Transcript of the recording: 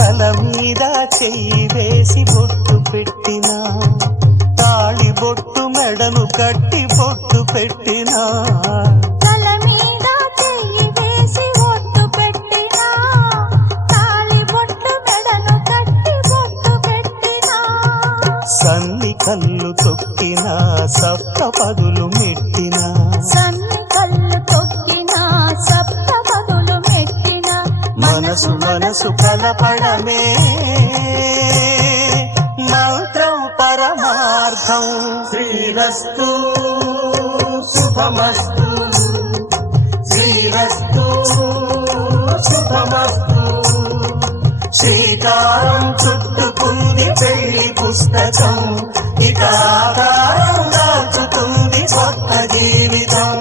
తల మీద చెయ్యి వేసి బొట్టు పెట్టినా, తాళి బొట్టు మెడను కట్టి బొట్టు పెట్టినా, తల మీద చెయ్యి వేసి బొట్టు పెట్టినా, తాళి బొట్టు మెడను కట్టి బొట్టు పెట్టినా, సన్ని కళ్ళు తొక్కినా సప్త పదులు మెట్టినా, సన్ని కళ్ళు తొక్కినా సప్త పదులు మెట్టినా, మనసు మనసు కలపడమే మంత్రం పరమార్థం. శ్రీరస్తు శుభమస్తు, శ్రీరస్తు శుభమస్తు. శ్రీకారం చుట్టుకుంది పెళ్లి పుస్తకం, ఇక ఆకారం దాచుతుంది కొత్త జీవితం.